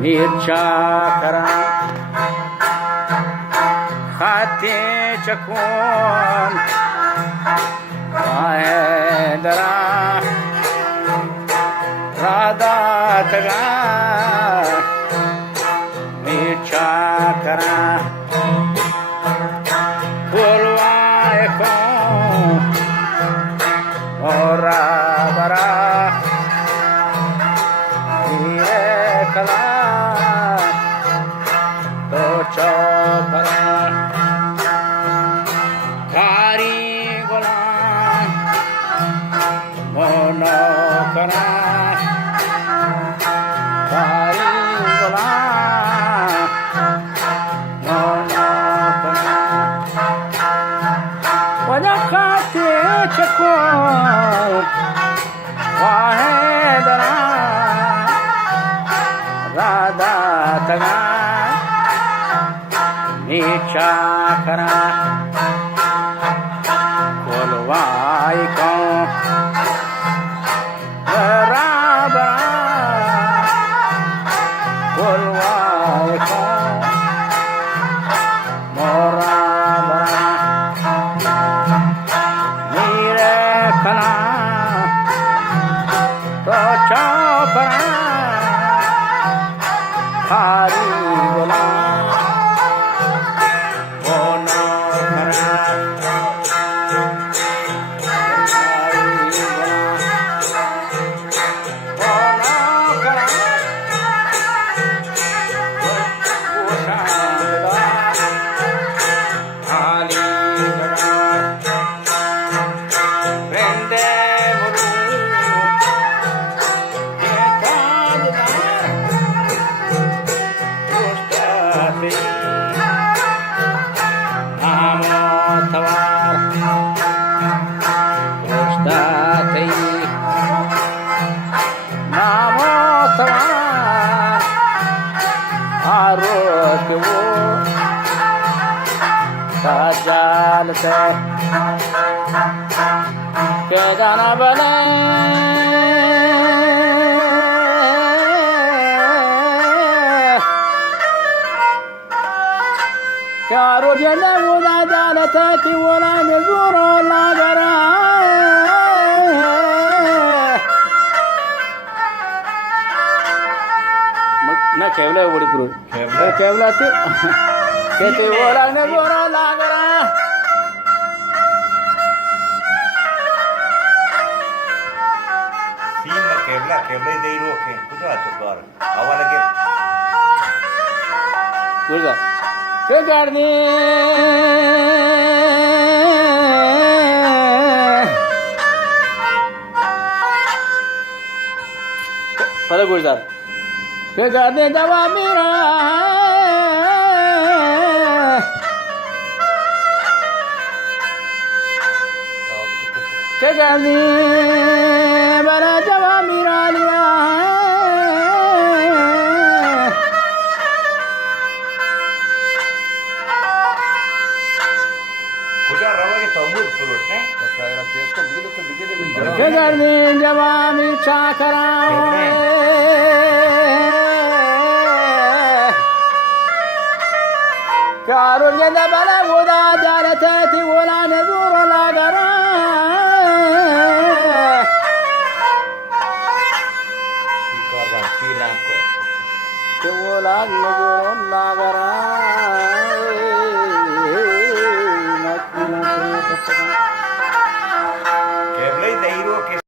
मिरच्या करा खाते चकून दरा राधात गा मिरच्या करा बोलवाय को मोरा बरा कला तो चौपरा कारी गुलाम मोनो करा कारी गुलाम मोनो करा वजह खाते चको वाहे दरा राधा तगा नीचा करा बोलवाई को बराबर बोलवाई को मोरा बरा नीरे खला तो Chopra hari bola bono kara hari bola bono kara usha bola hari bola prende जाल से के जाना बने क्या रोजन मुदा जालत की वोला नजूरो लागरा ना केवला उडी पुरो केवला ते केते वोला नजूरो लागरा केवला दे रोके कुठं असतो द्वार आवाला के गुरगा के गाडनी पद गुरजार के गाडनी दवा मेरा के गाडनी बरा जवा मेरा लिया कुठं रवा के तंबूर पुरोट ने सायरा केस को बिगले के गाडनी जवा मिरचा करा चारों जगह बला गोदा जालते थी वोला नजूर लागरा के वोला नजूर लागरा